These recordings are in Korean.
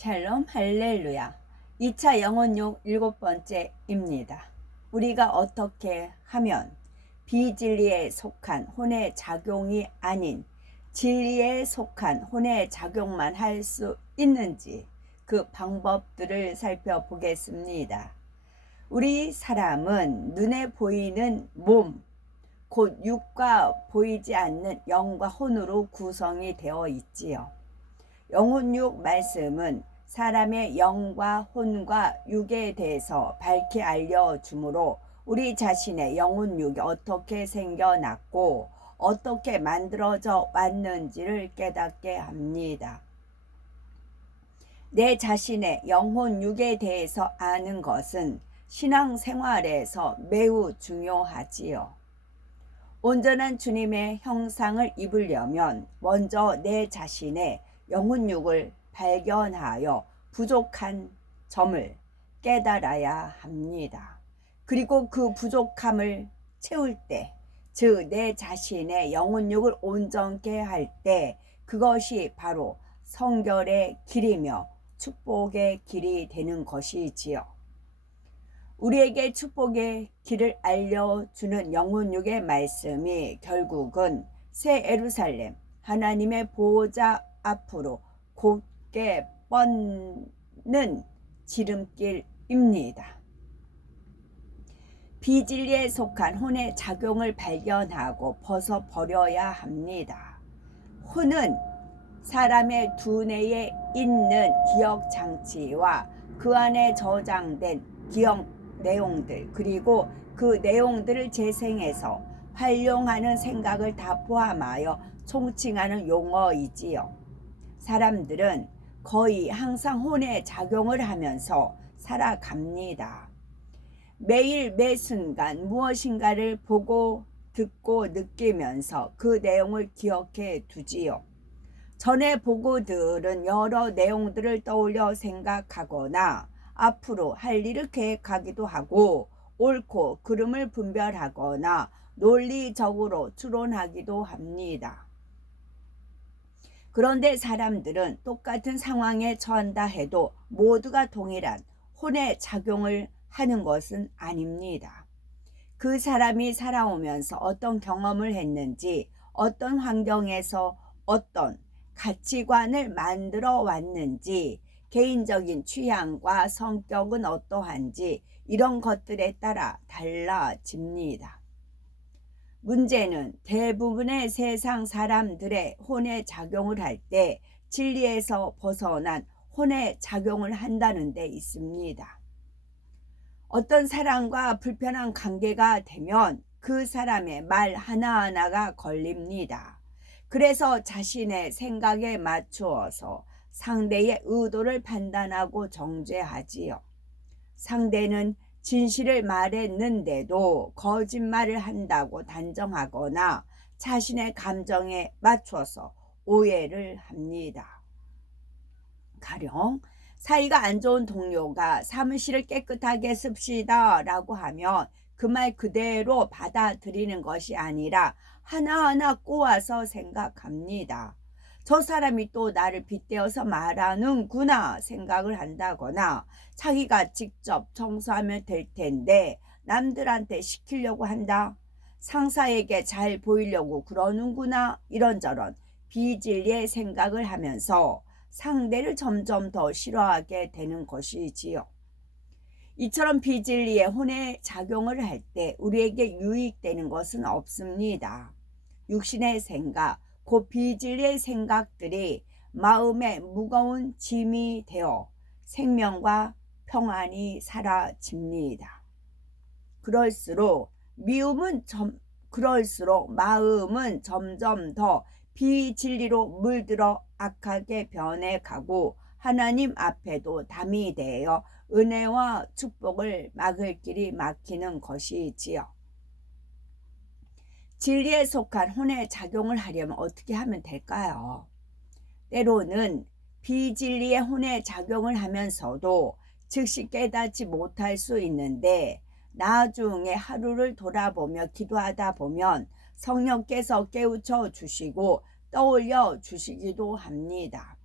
샬롬 할렐루야. 2차 영혼육 7번째입니다. 우리가 어떻게 하면 비진리에 속한 혼의 작용이 아닌 진리에 속한 혼의 작용만 할 수 있는지 그 방법들을 살펴보겠습니다. 우리 사람은 눈에 보이는 몸, 곧 육과 보이지 않는 영과 혼으로 구성이 되어 있지요. 영혼육 말씀은 사람의 영과 혼과 육에 대해서 밝히 알려주므로 우리 자신의 영혼육이 어떻게 생겨났고 어떻게 만들어져 왔는지를 깨닫게 합니다. 내 자신의 영혼육에 대해서 아는 것은 신앙생활에서 매우 중요하지요. 온전한 주님의 형상을 입으려면 먼저 내 자신의 영혼육을 발견하여 부족한 점을 깨달아야 합니다. 그리고 그 부족함을 채울 때, 즉 내 자신의 영혼육을 온전케 할 때 그것이 바로 성결의 길이며 축복의 길이 되는 것이지요. 우리에게 축복의 길을 알려주는 영혼육의 말씀이 결국은 새 예루살렘, 하나님의 보호자 앞으로 곧게 뻗는 지름길입니다. 비진리에 속한 혼의 작용을 발견하고 벗어버려야 합니다. 혼은 사람의 두뇌에 있는 기억장치와 그 안에 저장된 기억 내용들, 그리고 그 내용들을 재생해서 활용하는 생각을 다 포함하여 총칭하는 용어이지요. 사람들은 거의 항상 혼의 작용을 하면서 살아갑니다. 매일 매 순간 무엇인가를 보고 듣고 느끼면서 그 내용을 기억해 두지요. 전에 보고 들은 여러 내용들을 떠올려 생각하거나 앞으로 할 일을 계획하기도 하고 옳고 그름을 분별하거나 논리적으로 추론하기도 합니다. 그런데 사람들은 똑같은 상황에 처한다 해도 모두가 동일한 혼의 작용을 하는 것은 아닙니다. 그 사람이 살아오면서 어떤 경험을 했는지, 어떤 환경에서 어떤 가치관을 만들어 왔는지, 개인적인 취향과 성격은 어떠한지 이런 것들에 따라 달라집니다. 문제는 대부분의 세상 사람들의 혼의 작용을 할 때 진리에서 벗어난 혼의 작용을 한다는 데 있습니다. 어떤 사람과 불편한 관계가 되면 그 사람의 말 하나하나가 걸립니다. 그래서 자신의 생각에 맞추어서 상대의 의도를 판단하고 정죄하지요. 상대는 진실을 말했는데도 거짓말을 한다고 단정하거나 자신의 감정에 맞춰서 오해를 합니다. 가령 사이가 안 좋은 동료가 사무실을 깨끗하게 습시다 라고 하면 그 말 그대로 받아들이는 것이 아니라 하나하나 꼬아서 생각합니다. 저 사람이 또 나를 빗대어서 말하는구나 생각을 한다거나 자기가 직접 청소하면 될 텐데 남들한테 시키려고 한다. 상사에게 잘 보이려고 그러는구나. 이런저런 비진리의 생각을 하면서 상대를 점점 더 싫어하게 되는 것이지요. 이처럼 비진리의 혼의 작용을 할 때 우리에게 유익되는 것은 없습니다. 육신의 생각, 그 비진리의 생각들이 마음에 무거운 짐이 되어 생명과 평안이 사라집니다. 그럴수록 마음은 점점 더 비진리로 물들어 악하게 변해가고 하나님 앞에도 담이 되어 은혜와 축복을 막을 길이 막히는 것이지요. 진리에 속한 혼의 작용을 하려면 어떻게 하면 될까요? 때로는 비진리의 혼의 작용을 하면서도 즉시 깨닫지 못할 수 있는데 나중에 하루를 돌아보며 기도하다 보면 성령께서 깨우쳐 주시고 떠올려 주시기도 합니다.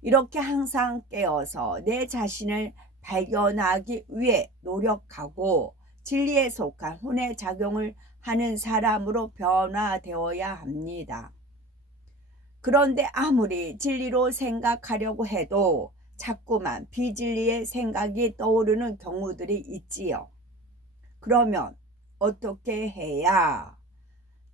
이렇게 항상 깨어서 내 자신을 발견하기 위해 노력하고 진리에 속한 혼의 작용을 하는 사람으로 변화되어야 합니다. 그런데 아무리 진리로 생각하려고 해도 자꾸만 비진리의 생각이 떠오르는 경우들이 있지요. 그러면 어떻게 해야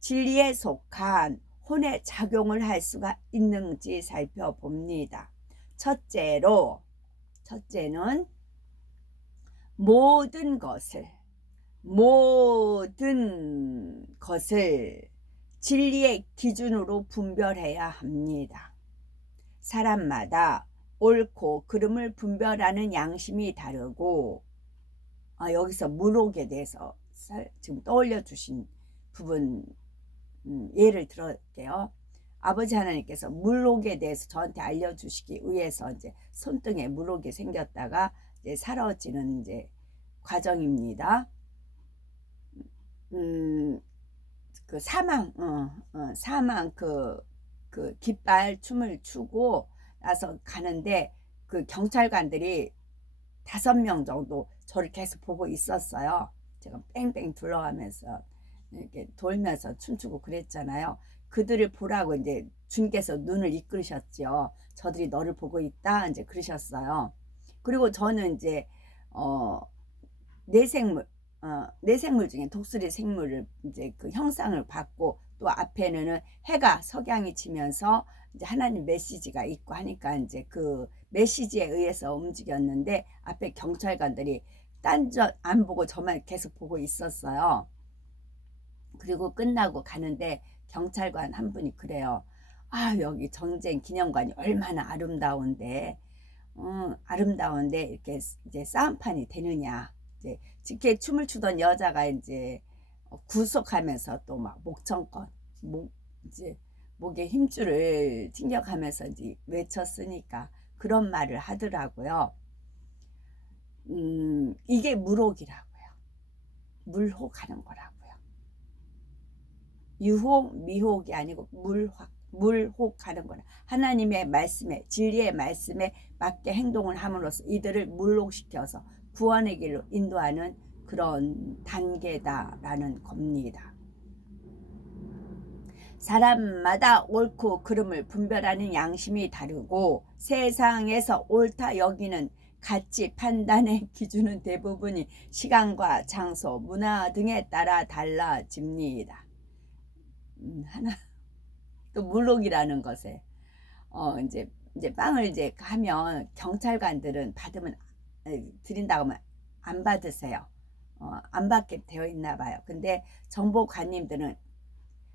진리에 속한 혼의 작용을 할 수가 있는지 살펴봅니다. 첫째는 모든 것을 진리의 기준으로 분별해야 합니다. 사람마다 옳고 그름을 분별하는 양심이 다르고, 여기서 물옥에 대해서 지금 떠올려 주신 부분 예를 들어볼게요. 아버지 하나님께서 물옥에 대해서 저한테 알려주시기 위해서 이제 손등에 물옥이 생겼다가 이제 사라지는 이제 과정입니다. 그 사망 그 깃발 춤을 추고 나서 가는데 그 경찰관들이 5명 정도 저를 계속 보고 있었어요. 제가 뺑뺑 둘러가면서 이렇게 돌면서 춤추고 그랬잖아요. 그들을 보라고 이제 주님께서 눈을 이끌으셨죠. 저들이 너를 보고 있다 이제 그러셨어요. 그리고 저는 이제 내생물 중에 독수리 생물을 이제 그 형상을 받고, 또 앞에는 해가 석양이 지면서 이제 하나님 메시지가 있고 하니까 이제 그 메시지에 의해서 움직였는데, 앞에 경찰관들이 딴 저 안 보고 저만 계속 보고 있었어요. 그리고 끝나고 가는데 경찰관 한 분이 그래요. 여기 전쟁 기념관이 얼마나 아름다운데 이렇게 이제 싸움판이 되느냐. 이제 직계 춤을 추던 여자가 이제 구속하면서 또 막 목청껏 이제 목에 힘줄을 튕겨가면서 이제 외쳤으니까 그런 말을 하더라고요. 이게 물혹이라고요. 물혹하는 거라고요. 유혹, 미혹이 아니고 물혹하는 거라. 하나님의 말씀에, 진리의 말씀에 맞게 행동을 함으로써 이들을 물혹시켜서 구원의 길로 인도하는 그런 단계다라는 겁니다. 사람마다 옳고 그름을 분별하는 양심이 다르고 세상에서 옳다 여기는 가치 판단의 기준은 대부분이 시간과 장소, 문화 등에 따라 달라집니다. 하나 또 물록이라는 것에 이제 빵을 이제 하면 경찰관들은 받으면 드린다고 하면 안 받으세요. 안 받게 되어 있나 봐요. 근데 정보관님들은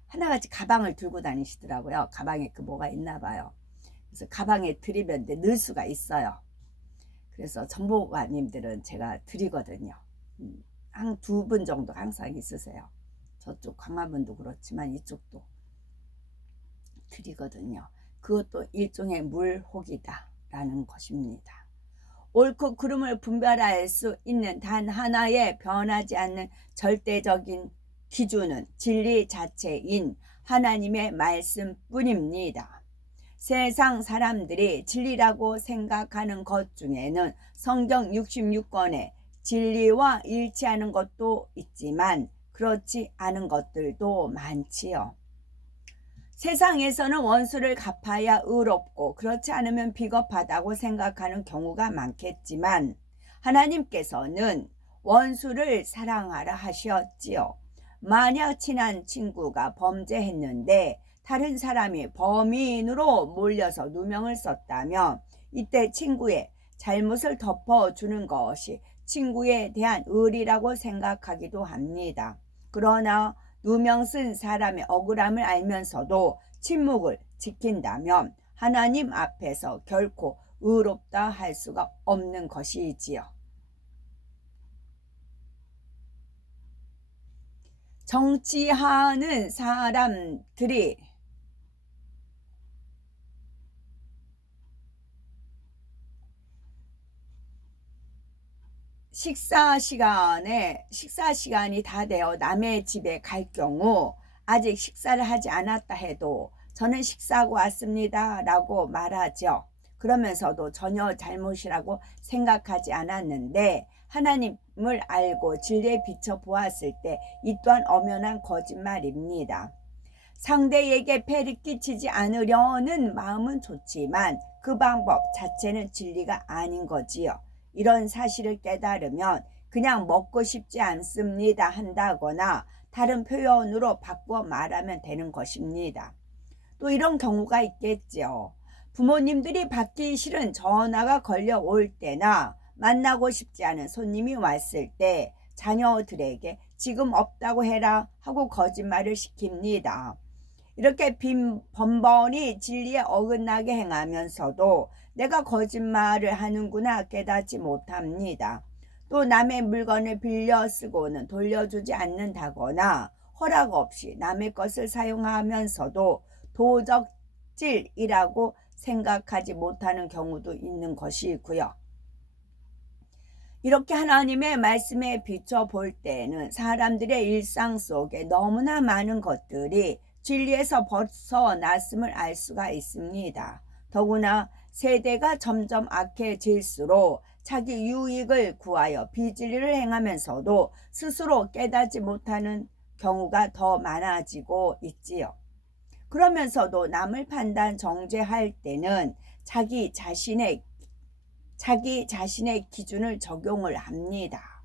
하나같이 가방을 들고 다니시더라고요. 가방에 그 뭐가 있나 봐요. 그래서 가방에 드리면 넣을 수가 있어요. 그래서 정보관님들은 제가 드리거든요. 한 2분 정도 항상 있으세요. 저쪽 광화문도 그렇지만 이쪽도 드리거든요. 그것도 일종의 물혹이다라는 것입니다. 옳고 그름을 분별할 수 있는 단 하나의 변하지 않는 절대적인 기준은 진리 자체인 하나님의 말씀뿐입니다. 세상 사람들이 진리라고 생각하는 것 중에는 성경 66권에 진리와 일치하는 것도 있지만 그렇지 않은 것들도 많지요. 세상에서는 원수를 갚아야 의롭고 그렇지 않으면 비겁하다고 생각하는 경우가 많겠지만 하나님께서는 원수를 사랑하라 하셨지요. 만약 친한 친구가 범죄했는데 다른 사람이 범인으로 몰려서 누명을 썼다면 이때 친구의 잘못을 덮어주는 것이 친구에 대한 의리라고 생각하기도 합니다. 그러나 누명 쓴 사람의 억울함을 알면서도 침묵을 지킨다면 하나님 앞에서 결코 의롭다 할 수가 없는 것이지요. 정치하는 사람들이 식사 시간이 다 되어 남의 집에 갈 경우 아직 식사를 하지 않았다 해도 저는 식사하고 왔습니다 라고 말하죠. 그러면서도 전혀 잘못이라고 생각하지 않았는데 하나님을 알고 진리에 비춰 보았을 때 이 또한 엄연한 거짓말입니다. 상대에게 폐를 끼치지 않으려는 마음은 좋지만 그 방법 자체는 진리가 아닌 거지요. 이런 사실을 깨달으면 그냥 먹고 싶지 않습니다 한다거나 다른 표현으로 바꾸어 말하면 되는 것입니다. 또 이런 경우가 있겠죠. 부모님들이 받기 싫은 전화가 걸려올 때나 만나고 싶지 않은 손님이 왔을 때 자녀들에게 지금 없다고 해라 하고 거짓말을 시킵니다. 이렇게 번번이 진리에 어긋나게 행하면서도 내가 거짓말을 하는구나 깨닫지 못합니다. 또 남의 물건을 빌려 쓰고는 돌려주지 않는다거나 허락 없이 남의 것을 사용하면서도 도적질이라고 생각하지 못하는 경우도 있는 것이고요. 이렇게 하나님의 말씀에 비춰 볼 때는 사람들의 일상 속에 너무나 많은 것들이 진리에서 벗어났음을 알 수가 있습니다. 더구나 세대가 점점 악해질수록 자기 유익을 구하여 비진리를 행하면서도 스스로 깨닫지 못하는 경우가 더 많아지고 있지요. 그러면서도 남을 판단 정죄할 때는 자기 자신의 기준을 적용을 합니다.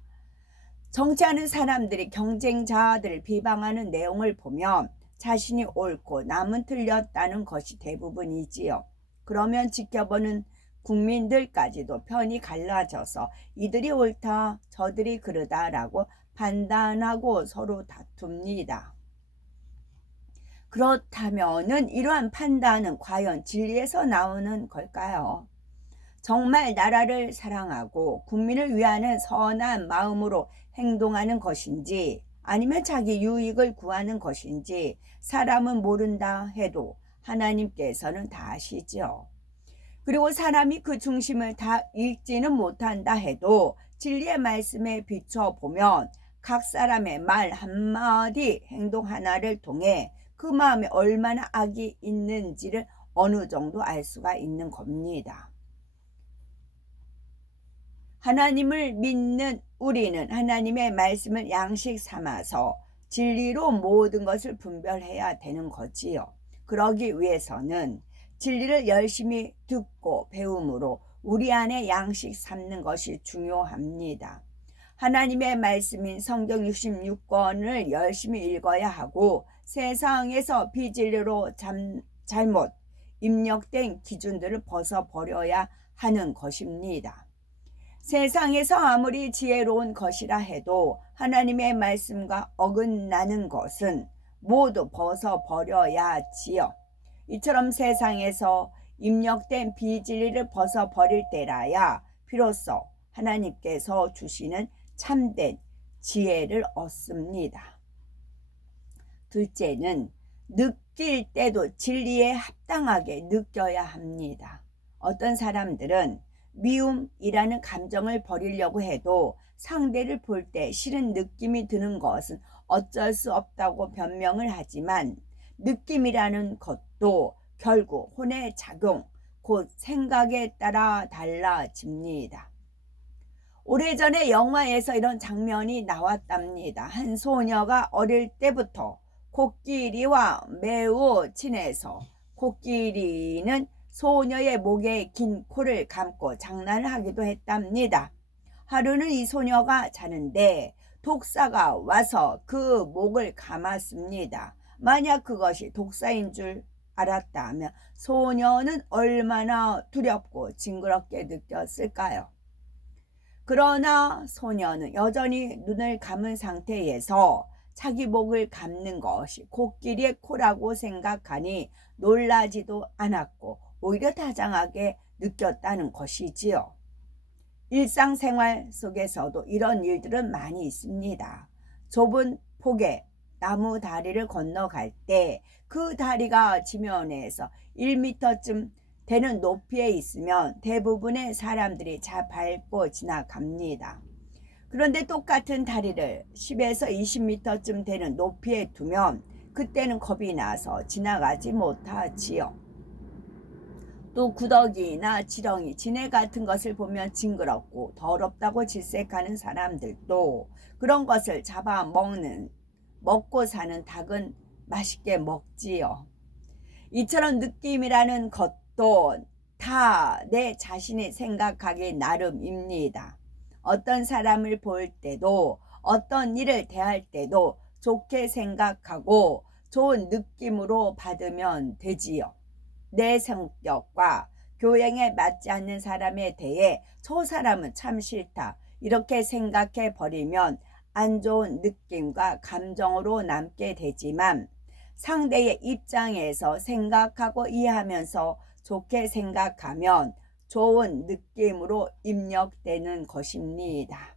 정치하는 사람들이 경쟁자들을 비방하는 내용을 보면 자신이 옳고 남은 틀렸다는 것이 대부분이지요. 그러면 지켜보는 국민들까지도 편이 갈라져서 이들이 옳다, 저들이 그르다라고 판단하고 서로 다툽니다. 그렇다면은 이러한 판단은 과연 진리에서 나오는 걸까요? 정말 나라를 사랑하고 국민을 위하는 선한 마음으로 행동하는 것인지 아니면 자기 유익을 구하는 것인지 사람은 모른다 해도 하나님께서는 다 아시죠. 그리고 사람이 그 중심을 다 읽지는 못한다 해도 진리의 말씀에 비춰보면 각 사람의 말 한마디 행동 하나를 통해 그 마음에 얼마나 악이 있는지를 어느 정도 알 수가 있는 겁니다. 하나님을 믿는 우리는 하나님의 말씀을 양식 삼아서 진리로 모든 것을 분별해야 되는 거지요. 그러기 위해서는 진리를 열심히 듣고 배움으로 우리 안에 양식 삼는 것이 중요합니다. 하나님의 말씀인 성경 66권을 열심히 읽어야 하고 세상에서 비진리로 잘못 입력된 기준들을 벗어버려야 하는 것입니다. 세상에서 아무리 지혜로운 것이라 해도 하나님의 말씀과 어긋나는 것은 모두 벗어버려야지요. 이처럼 세상에서 입력된 비진리를 벗어버릴 때라야 비로소 하나님께서 주시는 참된 지혜를 얻습니다. 둘째는 느낄 때도 진리에 합당하게 느껴야 합니다. 어떤 사람들은 미움이라는 감정을 버리려고 해도 상대를 볼 때 싫은 느낌이 드는 것은 어쩔 수 없다고 변명을 하지만 느낌이라는 것도 결국 혼의 작용, 곧 생각에 따라 달라집니다. 오래전에 영화에서 이런 장면이 나왔답니다. 한 소녀가 어릴 때부터 코끼리와 매우 친해서 코끼리는 소녀의 목에 긴 코를 감고 장난을 하기도 했답니다. 하루는 이 소녀가 자는데 독사가 와서 그 목을 감았습니다. 만약 그것이 독사인 줄 알았다면 소녀는 얼마나 두렵고 징그럽게 느꼈을까요? 그러나 소녀는 여전히 눈을 감은 상태에서 자기 목을 감는 것이 코끼리의 코라고 생각하니 놀라지도 않았고 오히려 다정하게 느꼈다는 것이지요. 일상생활 속에서도 이런 일들은 많이 있습니다. 좁은 폭의 나무 다리를 건너갈 때 그 다리가 지면에서 1m쯤 되는 높이에 있으면 대부분의 사람들이 잘 밟고 지나갑니다. 그런데 똑같은 다리를 10에서 20m쯤 되는 높이에 두면 그때는 겁이 나서 지나가지 못하지요. 또 구더기나 지렁이, 지네 같은 것을 보면 징그럽고 더럽다고 질색하는 사람들도 그런 것을 먹고 사는 닭은 맛있게 먹지요. 이처럼 느낌이라는 것도 다 내 자신이 생각하기 나름입니다. 어떤 사람을 볼 때도 어떤 일을 대할 때도 좋게 생각하고 좋은 느낌으로 받으면 되지요. 내 성격과 교양에 맞지 않는 사람에 대해 저 사람은 참 싫다 이렇게 생각해 버리면 안 좋은 느낌과 감정으로 남게 되지만, 상대의 입장에서 생각하고 이해하면서 좋게 생각하면 좋은 느낌으로 입력되는 것입니다.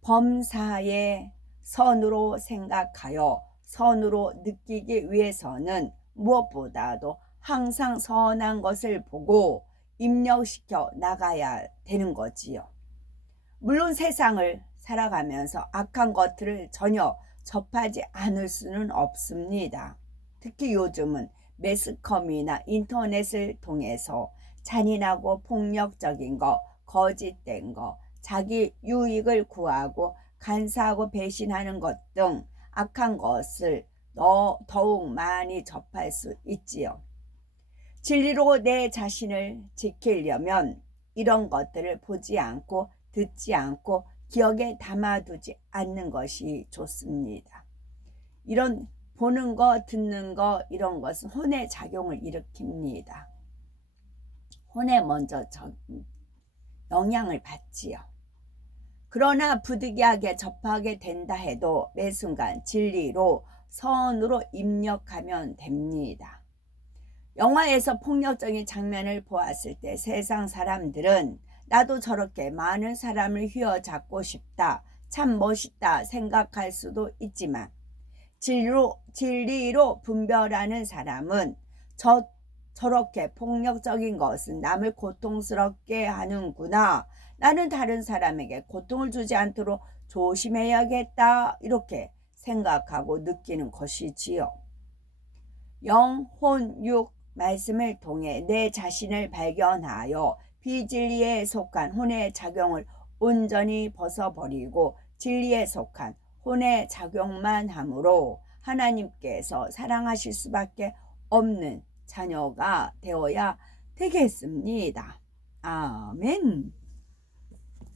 범사에 선으로 생각하여 선으로 느끼기 위해서는 무엇보다도 항상 선한 것을 보고 입력시켜 나가야 되는 거지요. 물론 세상을 살아가면서 악한 것들을 전혀 접하지 않을 수는 없습니다. 특히 요즘은 매스컴이나 인터넷을 통해서 잔인하고 폭력적인 거, 거짓된 거, 자기 유익을 구하고 간사하고 배신하는 것 등 악한 것을 더욱 많이 접할 수 있지요. 진리로 내 자신을 지키려면 이런 것들을 보지 않고 듣지 않고 기억에 담아두지 않는 것이 좋습니다. 이런 보는 거, 듣는 거 이런 것은 혼의 작용을 일으킵니다. 혼에 먼저 영향을 받지요. 그러나 부득이하게 접하게 된다 해도 매 순간 진리로 선으로 입력하면 됩니다. 영화에서 폭력적인 장면을 보았을 때 세상 사람들은 나도 저렇게 많은 사람을 휘어잡고 싶다, 참 멋있다 생각할 수도 있지만, 진리로 분별하는 사람은 저렇게 폭력적인 것은 남을 고통스럽게 하는구나, 나는 다른 사람에게 고통을 주지 않도록 조심해야겠다 이렇게 생각하고 느끼는 것이지요. 영, 혼, 육 말씀을 통해 내 자신을 발견하여 비진리에 속한 혼의 작용을 온전히 벗어버리고 진리에 속한 혼의 작용만 함으로 하나님께서 사랑하실 수밖에 없는 자녀가 되어야 되겠습니다. 아멘.